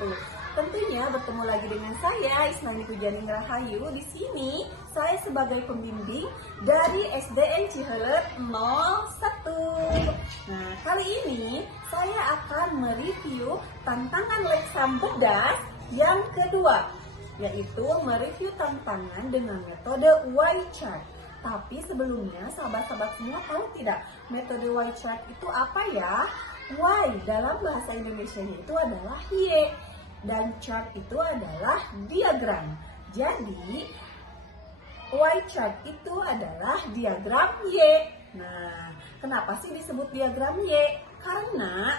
wabarakatuh. Tentunya bertemu lagi dengan saya Ismail Pujaning Rahayu. Di sini saya sebagai pembimbing dari SDN Cihelet 01. Nah, kali ini saya akan mereview tantangan Lexam Bedas yang kedua, yaitu mereview tantangan dengan metode Y-chart. Tapi sebelumnya sahabat-sahabat semua tahu tidak metode Y-chart itu apa ya? Y dalam bahasa Indonesianya itu adalah Y dan chart itu adalah diagram. Jadi Y-chart itu adalah diagram Y. Nah, kenapa sih disebut diagram Y? Karena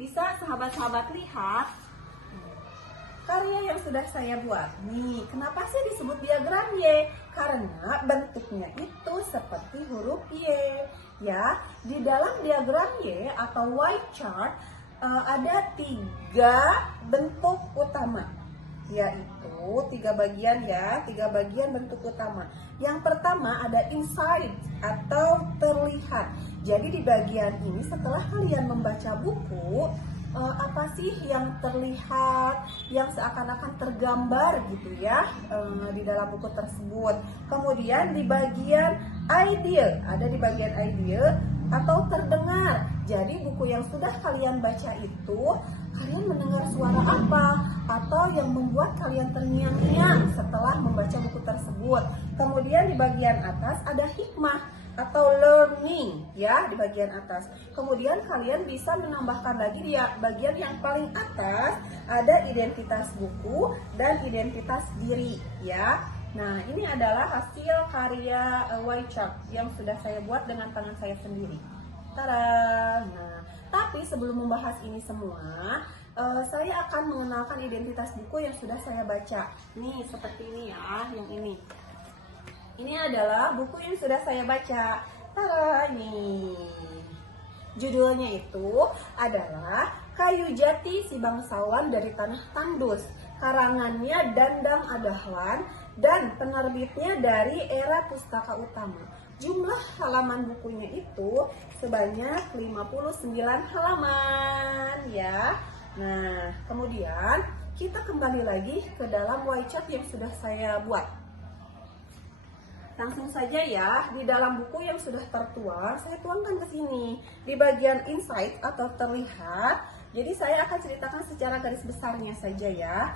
bisa sahabat-sahabat lihat karya yang sudah saya buat. Nih, kenapa sih disebut diagram Y? Karena bentuknya itu seperti huruf Y. Ya, di dalam diagram Y atau Y-chart ada 3 bentuk utama. Yaitu 3 bagian ya, 3 bagian bentuk utama. Yang pertama ada inside atau terlihat. Jadi di bagian ini setelah kalian membaca buku, apa sih yang terlihat, yang seakan-akan tergambar gitu ya di dalam buku tersebut. Kemudian di bagian ideal, ada di bagian ideal atau terdengar. Jadi buku yang sudah kalian baca itu, kalian mendengar suara apa atau yang membuat kalian terngiang-ngiang setelah membaca buku tersebut. Kemudian di bagian atas ada hikmah atau learning ya, di bagian atas. Kemudian kalian bisa menambahkan lagi di bagian yang paling atas ada identitas buku dan identitas diri ya. Nah, ini adalah hasil karya Y-chart yang sudah saya buat dengan tangan saya sendiri. Tada! Nah, tapi sebelum membahas ini semua, saya akan mengenalkan identitas buku yang sudah saya baca. Nih, seperti ini ya, yang ini. Ini adalah buku yang sudah saya baca. Tada! Nih. Judulnya itu adalah Kayu Jati Si Bangsawan dari Tanah Tandus. Karangannya Dandang Adahlan dan penerbitnya dari Era Pustaka Utama. Jumlah halaman bukunya itu sebanyak 59 halaman ya. Nah, kemudian kita kembali lagi ke dalam Y-chart yang sudah saya buat. Langsung saja ya, di dalam buku yang sudah tertuang, saya tuangkan ke sini. Di bagian insight atau terlihat, jadi saya akan ceritakan secara garis besarnya saja ya.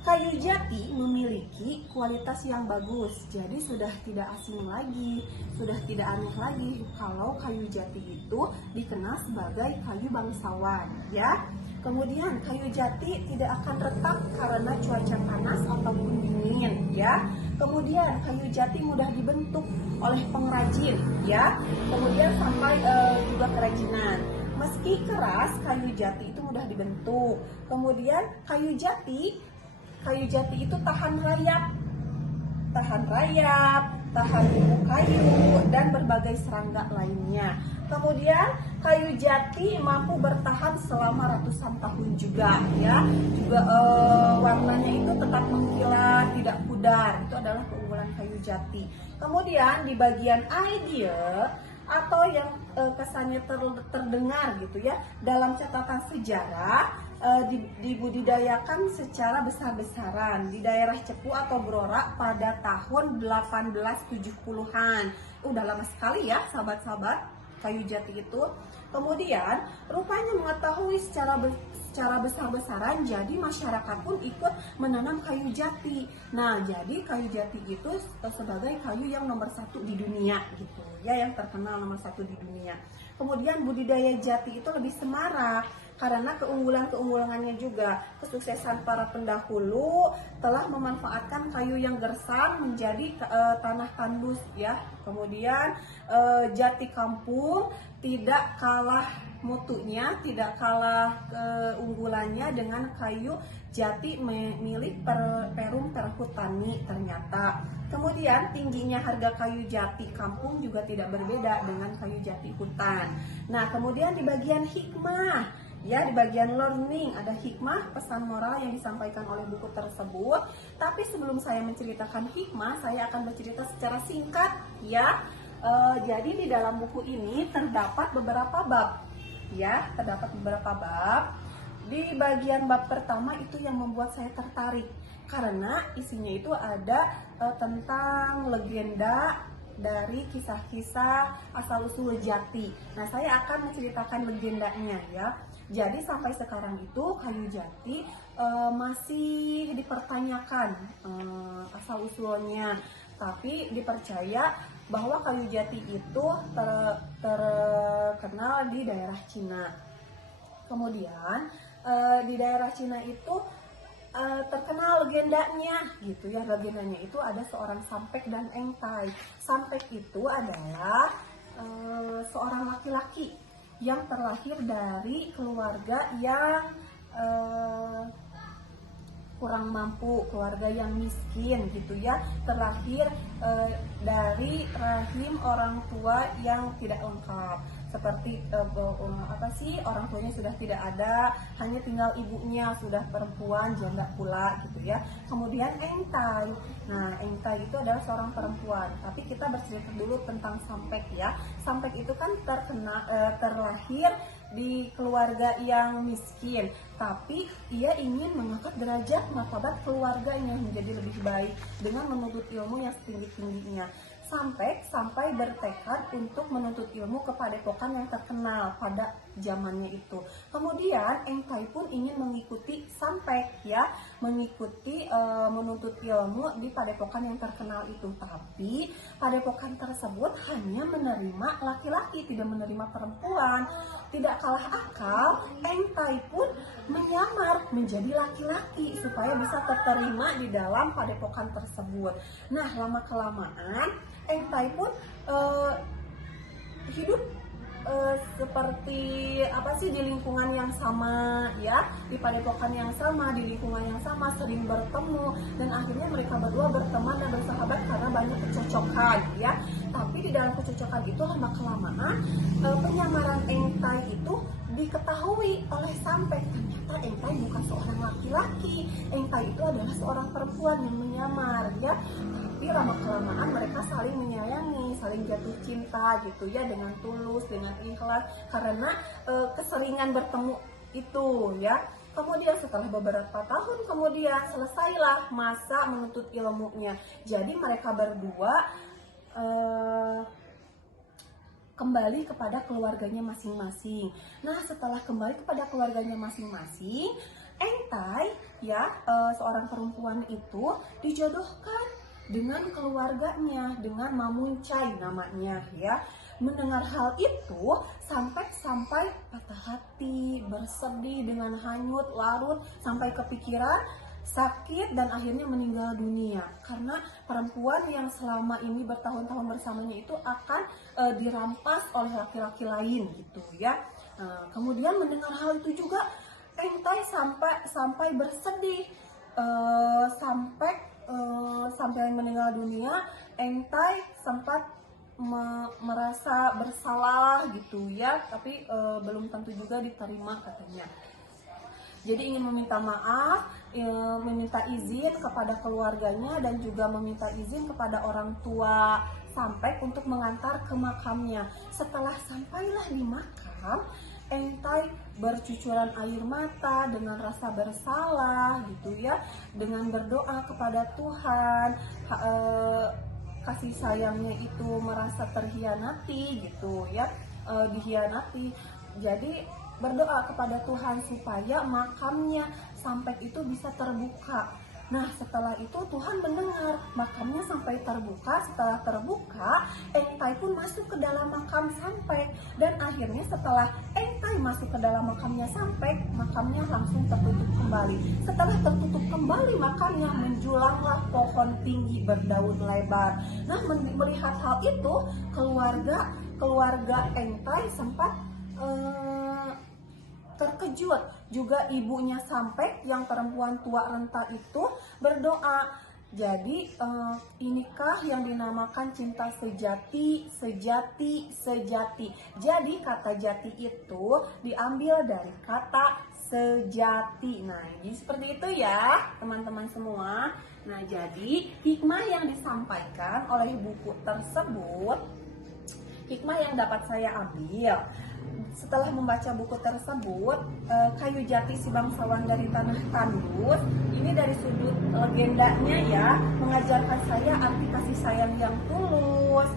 Kayu jati memiliki kualitas yang bagus, jadi sudah tidak asing lagi, sudah tidak aneh lagi kalau kayu jati itu dikenal sebagai kayu bangsawan ya. Kemudian kayu jati tidak akan retak karena cuaca panas ataupun dingin ya. Kemudian kayu jati mudah dibentuk oleh pengrajin ya. Kemudian sampai juga kerajinan. Meski keras, kayu jati itu mudah dibentuk. Kemudian kayu jati itu tahan rayap, tahan buku kayu dan berbagai serangga lainnya. Kemudian kayu jati mampu bertahan selama ratusan tahun juga ya. Juga warnanya itu tetap mengkilat, tidak pudar. Itu adalah keunggulan kayu jati. Kemudian di bagian idea atau yang kesannya terdengar gitu ya, dalam catatan sejarah dibudidayakan secara besar-besaran di daerah Cepu atau Blora pada tahun 1870-an. Udah lama sekali ya sahabat-sahabat kayu jati itu. Kemudian rupanya mengetahui secara besar-besaran, jadi masyarakat pun ikut menanam kayu jati. Nah, jadi kayu jati itu sebagai kayu yang nomor 1 di dunia gitu ya, yang terkenal nomor 1 di dunia. Kemudian budidaya jati itu lebih semarak karena keunggulannya juga. Kesuksesan para pendahulu telah memanfaatkan kayu yang gersang menjadi tanah tandus ya. Kemudian jati kampung tidak kalah mutunya, tidak kalah keunggulannya dengan kayu jati milik Perum Perhutani ternyata. Kemudian tingginya harga kayu jati kampung juga tidak berbeda dengan kayu jati hutan. Nah, kemudian di bagian hikmah, ya di bagian learning ada hikmah, pesan moral yang disampaikan oleh buku tersebut. Tapi sebelum saya menceritakan hikmah, saya akan bercerita secara singkat ya. Jadi di dalam buku ini terdapat beberapa bab, ya terdapat beberapa bab. di bagian bab pertama itu yang membuat saya tertarik karena isinya itu ada tentang legenda dari kisah-kisah asal-usul Jati. Nah, saya akan menceritakan legendanya ya. Jadi sampai sekarang itu kayu jati masih dipertanyakan asal-usulnya. Tapi dipercaya bahwa kayu jati itu terkenal di daerah Cina. Kemudian di daerah Cina itu terkenal legendanya gitu ya. Legendanya itu ada seorang Sampek dan Engtai. Sampek itu adalah seorang laki-laki yang terlahir dari keluarga yang kurang mampu, keluarga yang miskin gitu ya, terlahir dari rahim orang tua yang tidak lengkap, seperti orang tuanya sudah tidak ada, hanya tinggal ibunya, sudah perempuan janda pula gitu ya. Kemudian Engtai, nah Engtai itu adalah seorang perempuan, tapi kita bercerita dulu tentang Sampek ya. Sampek itu kan terlahir di keluarga yang miskin, tapi ia ingin mengangkat derajat martabat keluarganya menjadi lebih baik dengan menuntut ilmu yang setinggi-tingginya. Sampai bertekad untuk menuntut ilmu ke padepokan yang terkenal pada zamannya itu. Kemudian Engtai pun ingin mengikuti Sampek ya, mengikuti menuntut ilmu di padepokan yang terkenal itu. Tapi padepokan tersebut hanya menerima laki-laki, tidak menerima perempuan. Tidak kalah akal, Engtai pun menyamar menjadi laki-laki supaya bisa terterima di dalam padepokan tersebut. Nah, lama-kelamaan Engtai pun hidup seperti di lingkungan yang sama ya, di padepokan yang sama, di lingkungan yang sama, sering bertemu, dan akhirnya mereka berdua berteman dan bersahabat karena banyak kecocokan ya. Tapi di dalam kecocokan itu lama-kelamaan penyamaran Engtai itu diketahui oleh Sampek. Ternyata Engtai bukan seorang laki-laki, Engtai itu adalah seorang perempuan yang menyamar ya. Tapi lama-kelamaan mereka saling menyayangi, saling jatuh cinta gitu ya, dengan tulus, dengan ikhlas, karena keseringan bertemu itu ya. Kemudian setelah beberapa tahun kemudian selesailah masa menuntut ilmunya. Jadi mereka berdua kembali kepada keluarganya masing-masing. Nah, setelah kembali kepada keluarganya masing-masing, Engtai ya, seorang perempuan itu dijodohkan dengan keluarganya, dengan Mamuncai namanya ya. Mendengar hal itu, sampai patah hati, bersedih dengan hanyut, larut, sampai kepikiran, sakit, dan akhirnya meninggal dunia. Karena perempuan yang selama ini bertahun-tahun bersamanya itu akan dirampas oleh laki-laki lain gitu ya. Kemudian mendengar hal itu juga, Engtai sampai bersedih, sampai meninggal dunia. Engtai sempat merasa bersalah gitu ya, tapi belum tentu juga diterima katanya. Jadi ingin meminta maaf, meminta izin kepada keluarganya, dan juga meminta izin kepada orang tua Sampek untuk mengantar ke makamnya. Setelah sampailah di makam, Engtai bercucuran air mata dengan rasa bersalah gitu ya, dengan berdoa kepada Tuhan. Kasih sayangnya itu merasa terhianati gitu ya, dihianati. Jadi berdoa kepada Tuhan supaya makamnya Sampek itu bisa terbuka. Nah, setelah itu Tuhan mendengar, makamnya sampai terbuka. Setelah terbuka, Engtai pun masuk ke dalam makam Sampek, dan akhirnya setelah Engtai masuk ke dalam makamnya Sampek, makamnya langsung tertutup kembali. Setelah tertutup kembali makamnya, menjulanglah pohon tinggi berdaun lebar. Nah, melihat hal itu, keluarga Engtai sempat terkejut. Juga ibunya Sampek yang perempuan tua renta itu berdoa. Jadi inikah yang dinamakan cinta sejati. Jadi kata jati itu diambil dari kata sejati. Nah, jadi seperti itu ya teman-teman semua. Nah, jadi hikmah yang disampaikan oleh buku tersebut, hikmah yang dapat saya ambil, setelah membaca buku tersebut, Kayu Jati Si Bangsawan dari Tanah Tandus, ini dari sudut legendanya ya, mengajarkan saya arti kasih sayang yang tulus,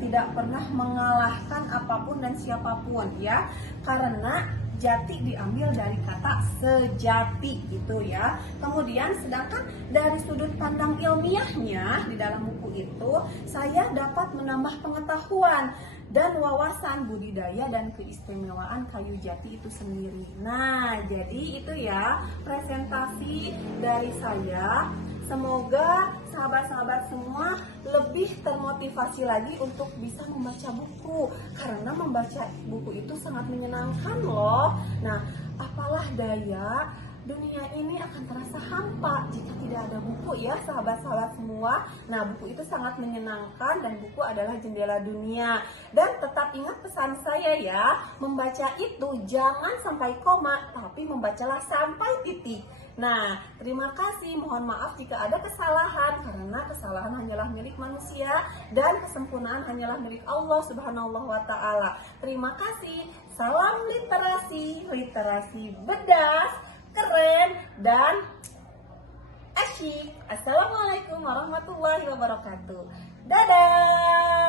tidak pernah mengalahkan apapun dan siapapun ya, karena jati diambil dari kata sejati gitu ya. Kemudian sedangkan dari sudut pandang ilmiahnya di dalam buku itu saya dapat menambah pengetahuan dan wawasan budidaya dan keistimewaan kayu jati itu sendiri. Nah, jadi itu ya presentasi dari saya. Semoga sahabat-sahabat semua lebih termotivasi lagi untuk bisa membaca buku, karena membaca buku itu sangat menyenangkan loh. Nah, apalah daya, dunia ini akan terasa hampa jika tidak ada buku ya sahabat-sahabat semua. Nah, buku itu sangat menyenangkan dan buku adalah jendela dunia. Dan tetap ingat pesan saya ya, membaca itu jangan sampai koma, tapi membacalah sampai titik. Nah, terima kasih. Mohon maaf jika ada kesalahan, karena kesalahan hanyalah milik manusia dan kesempurnaan hanyalah milik Allah Subhanahu wa Ta'ala. Terima kasih. Salam literasi, literasi bedas, keren, dan asyik. Assalamualaikum warahmatullahi wabarakatuh. Dadah.